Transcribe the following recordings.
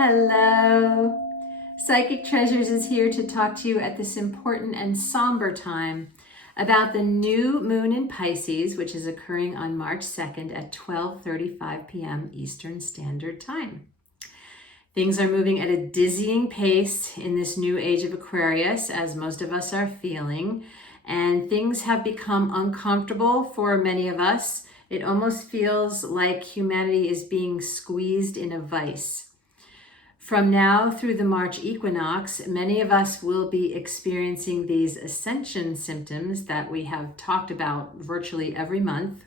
Hello. Psychic Treasures is here to talk to you at this important and somber time about the new moon in Pisces, which is occurring on March 2nd at 12:35 p.m. Eastern Standard Time. Things are moving at a dizzying pace in this new age of Aquarius, as most of us are feeling, and things have become uncomfortable for many of us. It almost feels like humanity is being squeezed in a vice. From now through the March equinox, many of us will be experiencing these ascension symptoms that we have talked about virtually every month,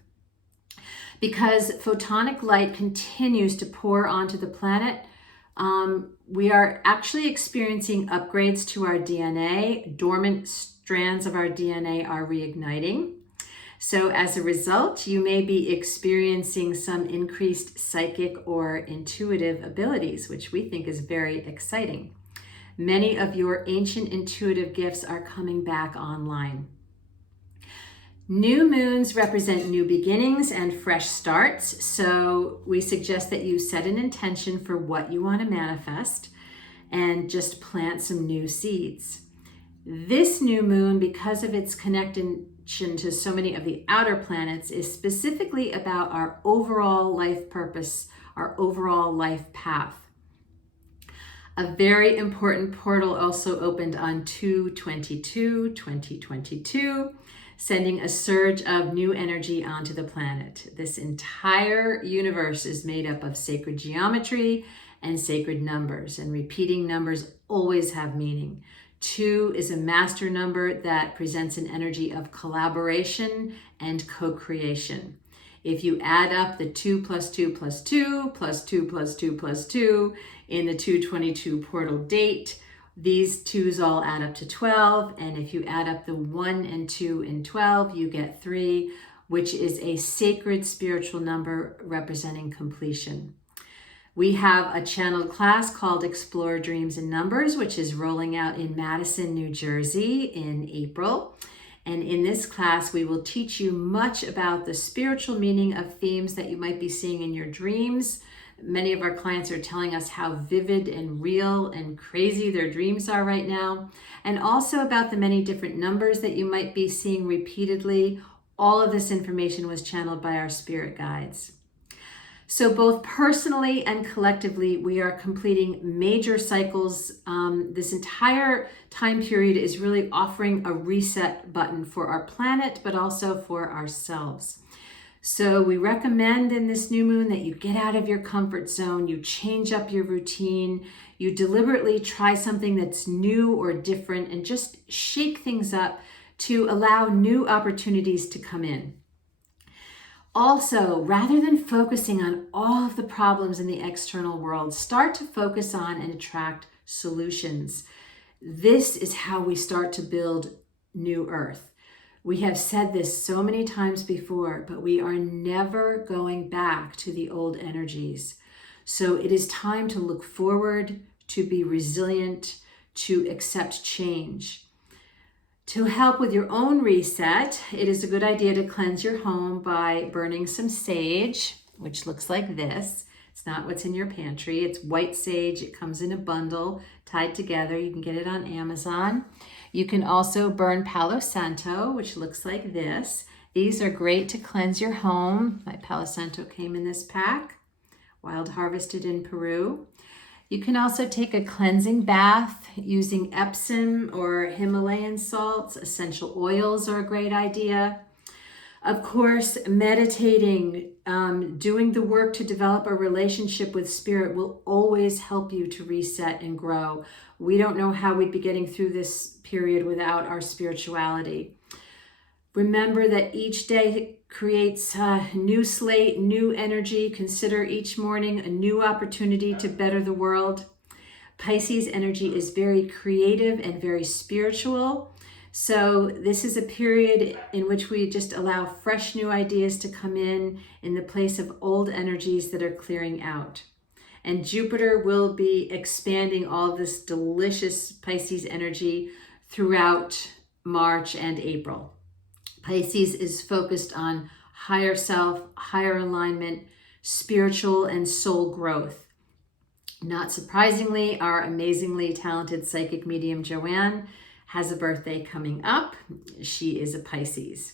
because photonic light continues to pour onto the planet. We are actually experiencing upgrades to our DNA. Dormant strands of our DNA are reigniting. So as a result, you may be experiencing some increased psychic or intuitive abilities, which we think is very exciting. Many of your ancient intuitive gifts are coming back online. New moons represent new beginnings and fresh starts, so we suggest that you set an intention for what you want to manifest and just plant some new seeds. This new moon, because of its connection to so many of the outer planets, is specifically about our overall life purpose, our overall life path. A very important portal also opened on 2/22/2022, sending a surge of new energy onto the planet. This entire universe is made up of sacred geometry and sacred numbers, and repeating numbers always have meaning. 2 is a master number that presents an energy of collaboration and co-creation. If you add up the 2 plus 2 plus 2 plus 2 plus 2 plus 2 in the 2/22 portal date, these 2's all add up to 12. And if you add up the 1 and 2 in 12, you get 3, which is a sacred spiritual number representing completion. We have a channeled class called Explore Dreams and Numbers, which is rolling out in Madison, New Jersey in April. And in this class, we will teach you much about the spiritual meaning of themes that you might be seeing in your dreams. Many of our clients are telling us how vivid and real and crazy their dreams are right now. And also about the many different numbers that you might be seeing repeatedly. All of this information was channeled by our spirit guides. So both personally and collectively, we are completing major cycles. This entire time period is really offering a reset button for our planet, but also for ourselves. So we recommend in this new moon that you get out of your comfort zone, you change up your routine, you deliberately try something that's new or different, and just shake things up to allow new opportunities to come in. Also, rather than focusing on all of the problems in the external world, start to focus on and attract solutions. This is how we start to build new earth. We have said this so many times before, but we are never going back to the old energies. So it is time to look forward, to be resilient, to accept change. To help with your own reset, it is a good idea to cleanse your home by burning some sage, which looks like this. It's not what's in your pantry. It's white sage. It comes in a bundle tied together. You can get it on Amazon. You can also burn Palo Santo, which looks like this. These are great to cleanse your home. My Palo Santo came in this pack, wild harvested in Peru. You can also take a cleansing bath using Epsom or Himalayan salts. Essential oils are a great idea. Of course, meditating, doing the work to develop a relationship with spirit will always help you to reset and grow. We don't know how we'd be getting through this period without our spirituality. Remember that each day creates a new slate, new energy. Consider each morning a new opportunity to better the world. Pisces energy is very creative and very spiritual. So this is a period in which we just allow fresh new ideas to come in the place of old energies that are clearing out. And Jupiter will be expanding all this delicious Pisces energy throughout March and April. Pisces is focused on higher self, higher alignment, spiritual and soul growth. Not surprisingly, our amazingly talented psychic medium Joanne has a birthday coming up. She is a Pisces.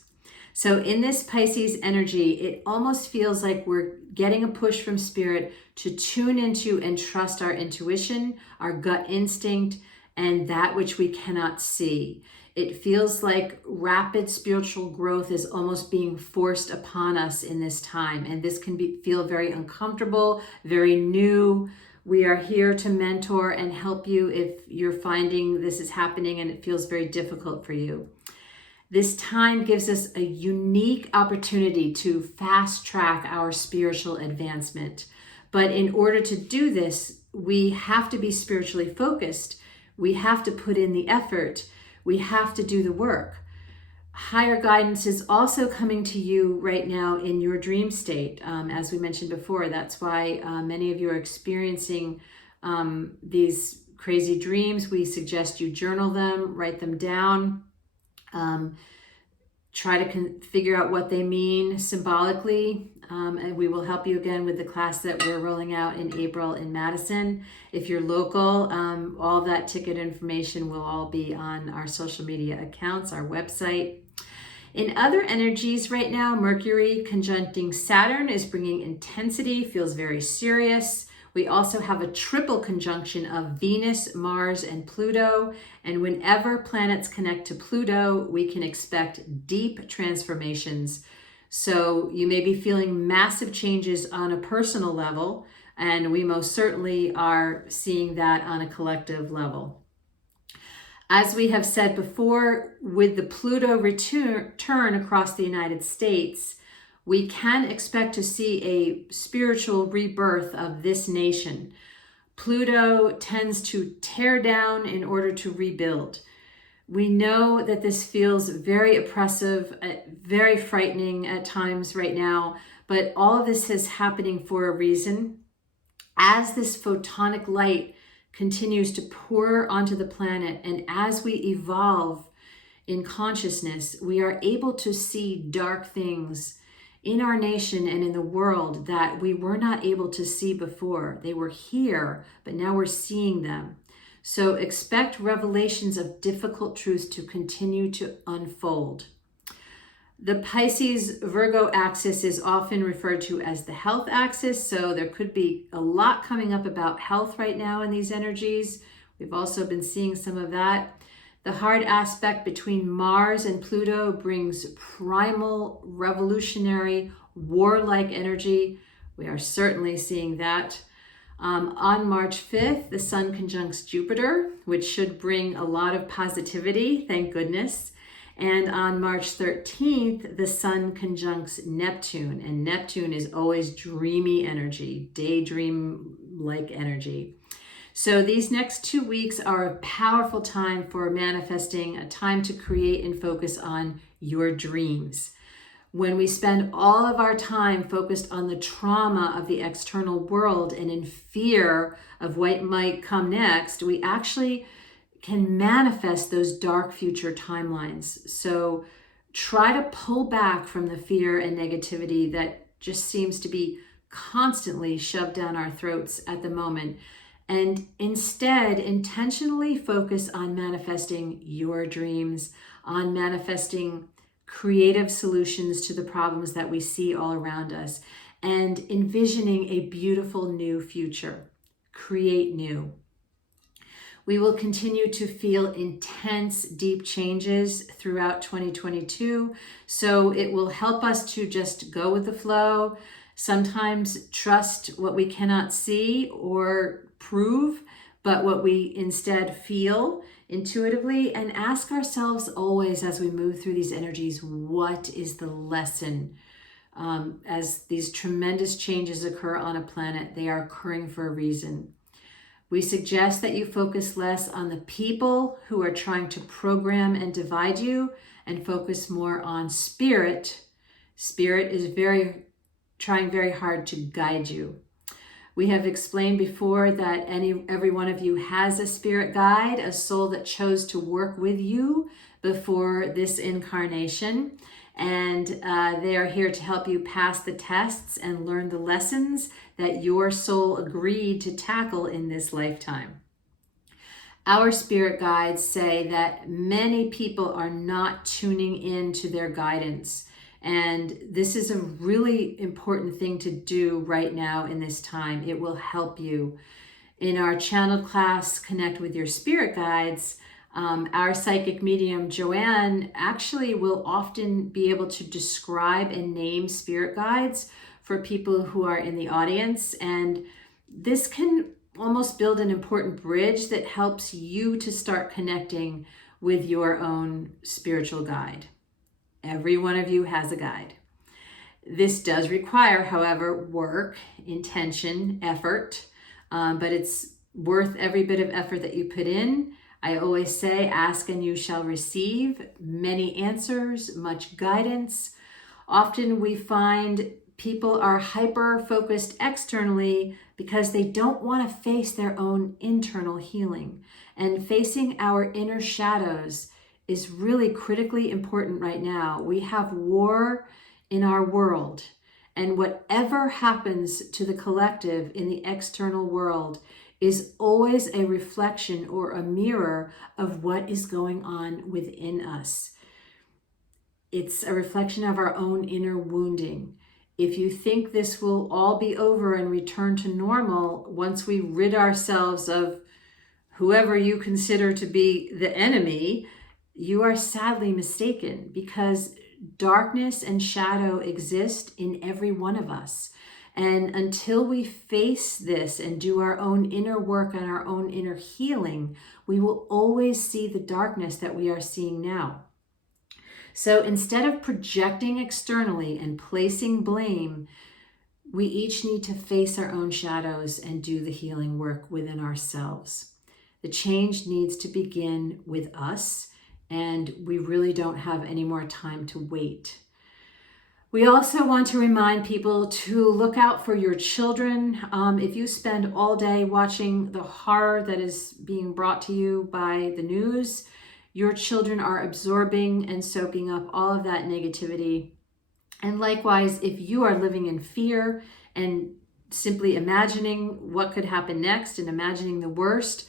So in this Pisces energy, it almost feels like we're getting a push from spirit to tune into and trust our intuition, our gut instinct, and that which we cannot see. It feels like rapid spiritual growth is almost being forced upon us in this time. And this can feel very uncomfortable, very new. We are here to mentor and help you if you're finding this is happening and it feels very difficult for you. This time gives us a unique opportunity to fast track our spiritual advancement. But in order to do this, we have to be spiritually focused. We have to put in the effort. We have to do the work. Higher guidance is also coming to you right now in your dream state. As we mentioned before, that's why many of you are experiencing these crazy dreams. We suggest you journal them, write them down. Try to figure out what they mean symbolically, and we will help you again with the class that we're rolling out in April in Madison. If you're local, all of that ticket information will all be on our social media accounts, our website. In other energies right now, Mercury conjuncting Saturn is bringing intensity, feels very serious. We also have a triple conjunction of Venus, Mars, and Pluto. And whenever planets connect to Pluto, we can expect deep transformations. So you may be feeling massive changes on a personal level, and we most certainly are seeing that on a collective level. As we have said before, with the Pluto return across the United States, we can expect to see a spiritual rebirth of this nation. Pluto tends to tear down in order to rebuild. We know that this feels very oppressive, very frightening at times right now, but all of this is happening for a reason. As this photonic light continues to pour onto the planet, and as we evolve in consciousness, we are able to see dark things in our nation and in the world that we were not able to see before. They were here, but now we're seeing them. So expect revelations of difficult truths to continue to unfold. The Pisces-Virgo axis is often referred to as the health axis, so there could be a lot coming up about health right now in these energies. We've also been seeing some of that. The hard aspect between Mars and Pluto brings primal, revolutionary, warlike energy. We are certainly seeing that. On March 5th, the Sun conjuncts Jupiter, which should bring a lot of positivity, thank goodness. And on March 13th, the Sun conjuncts Neptune, and Neptune is always dreamy energy, daydream-like energy. So these next 2 weeks are a powerful time for manifesting, a time to create and focus on your dreams. When we spend all of our time focused on the trauma of the external world and in fear of what might come next, we actually can manifest those dark future timelines. So try to pull back from the fear and negativity that just seems to be constantly shoved down our throats at the moment, and instead intentionally focus on manifesting your dreams, on manifesting creative solutions to the problems that we see all around us, and envisioning a beautiful new future. Create new. We will continue to feel intense, deep changes throughout 2022. So it will help us to just go with the flow, sometimes trust what we cannot see or prove, but what we instead feel intuitively, and ask ourselves always as we move through these energies, what is the lesson? As these tremendous changes occur on a planet, they are occurring for a reason. We suggest that you focus less on the people who are trying to program and divide you and focus more on spirit. Spirit is trying very hard to guide you. We have explained before that every one of you has a spirit guide, a soul that chose to work with you before this incarnation. And they are here to help you pass the tests and learn the lessons that your soul agreed to tackle in this lifetime. Our spirit guides say that many people are not tuning in to their guidance. And this is a really important thing to do right now in this time. It will help you. In our channel class, Connect with Your Spirit Guides, our psychic medium, Joanne, actually will often be able to describe and name spirit guides for people who are in the audience. And this can almost build an important bridge that helps you to start connecting with your own spiritual guide. Every one of you has a guide. This does require, however, work, intention, effort, but it's worth every bit of effort that you put in. I always say, ask and you shall receive. Many answers, much guidance. Often we find people are hyper-focused externally because they don't want to face their own internal healing. And facing our inner shadows is really critically important right now. We have war in our world, and whatever happens to the collective in the external world is always a reflection or a mirror of what is going on within us. It's a reflection of our own inner wounding. If you think this will all be over and return to normal once we rid ourselves of whoever you consider to be the enemy, you are sadly mistaken, because darkness and shadow exist in every one of us. And until we face this and do our own inner work and our own inner healing, we will always see the darkness that we are seeing now. So instead of projecting externally and placing blame, we each need to face our own shadows and do the healing work within ourselves. The change needs to begin with us, and we really don't have any more time to wait. We also want to remind people to look out for your children. If you spend all day watching the horror that is being brought to you by the news, your children are absorbing and soaking up all of that negativity. And likewise, if you are living in fear and simply imagining what could happen next and imagining the worst,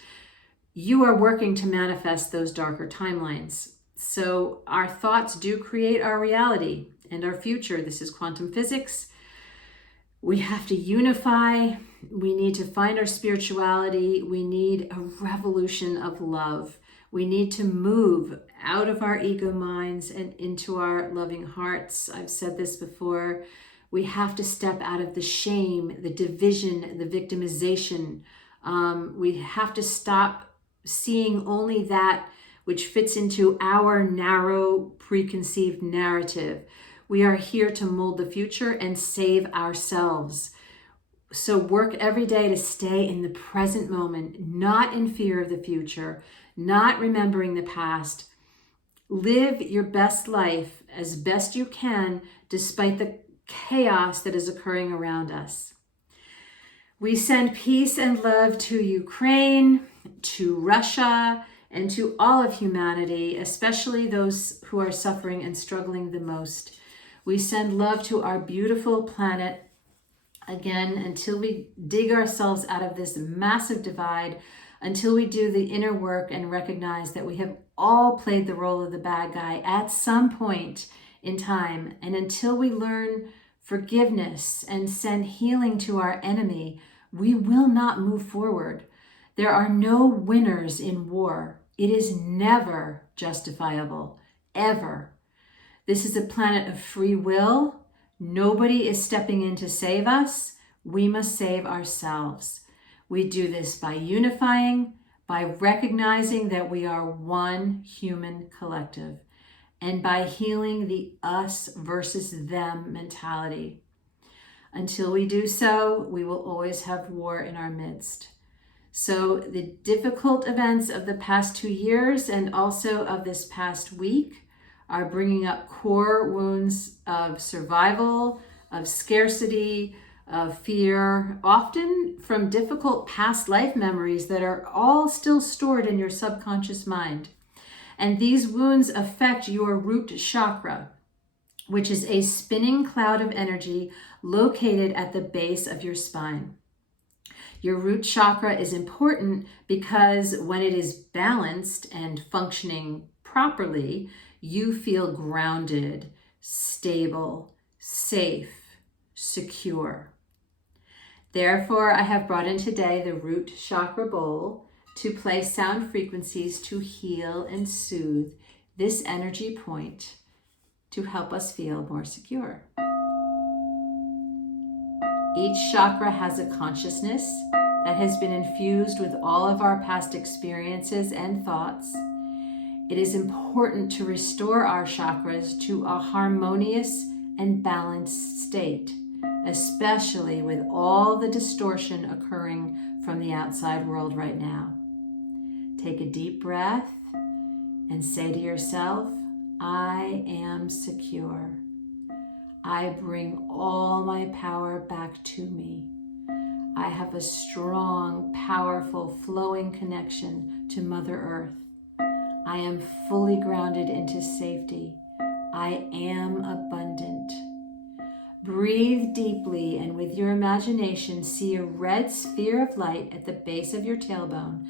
you are working to manifest those darker timelines. So our thoughts do create our reality and our future. This is quantum physics. We have to unify. We need to find our spirituality. We need a revolution of love. We need to move out of our ego minds and into our loving hearts. I've said this before. We have to step out of the shame, the division, the victimization. We have to stop seeing only that which fits into our narrow, preconceived narrative. We are here to mold the future and save ourselves. So work every day to stay in the present moment, not in fear of the future, not remembering the past. Live your best life as best you can, despite the chaos that is occurring around us. We send peace and love to Ukraine, to Russia, and to all of humanity, especially those who are suffering and struggling the most. We send love to our beautiful planet, again, until we dig ourselves out of this massive divide, until we do the inner work and recognize that we have all played the role of the bad guy at some point in time, and until we learn forgiveness and send healing to our enemy, we will not move forward. There are no winners in war. It is never justifiable, ever. This is a planet of free will. Nobody is stepping in to save us. We must save ourselves. We do this by unifying, by recognizing that we are one human collective, and by healing the us versus them mentality. Until we do so, we will always have war in our midst. So the difficult events of the past 2 years and also of this past week are bringing up core wounds of survival, of scarcity, of fear, often from difficult past life memories that are all still stored in your subconscious mind. And these wounds affect your root chakra. which is a spinning cloud of energy located at the base of your spine. Your root chakra is important because when it is balanced and functioning properly, you feel grounded, stable, safe, secure. Therefore, I have brought in today the root chakra bowl to play sound frequencies to heal and soothe this energy point to help us feel more secure. Each chakra has a consciousness that has been infused with all of our past experiences and thoughts. It is important to restore our chakras to a harmonious and balanced state, especially with all the distortion occurring from the outside world right now. Take a deep breath and say to yourself, I am secure. I bring all my power back to me. I have a strong, powerful, flowing connection to Mother Earth. I am fully grounded into safety. I am abundant. Breathe deeply and with your imagination see a red sphere of light at the base of your tailbone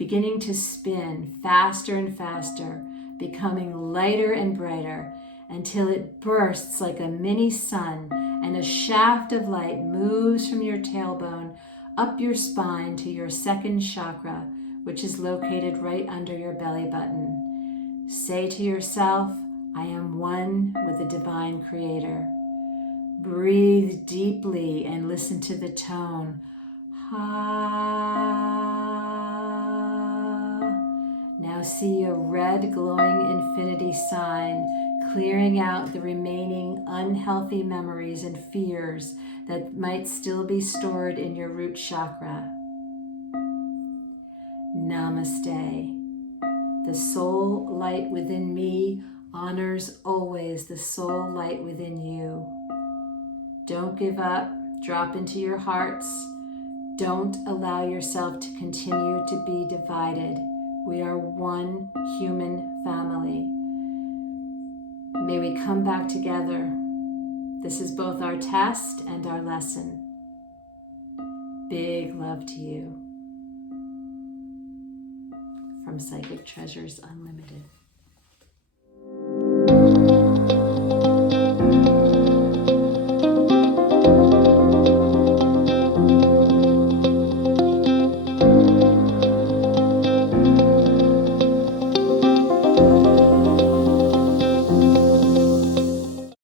beginning to spin faster and faster, becoming lighter and brighter until it bursts like a mini sun and a shaft of light moves from your tailbone up your spine to your second chakra, which is located right under your belly button. Say to yourself, I am one with the divine creator. Breathe deeply and listen to the tone. Now see a red glowing infinity sign clearing out the remaining unhealthy memories and fears that might still be stored in your root chakra. Namaste. The soul light within me honors always the soul light within you. Don't give up. Drop into your hearts. Don't allow yourself to continue to be divided. We are one human family. May we come back together. This is both our test and our lesson. Big love to you. From Psychic Treasures Unlimited.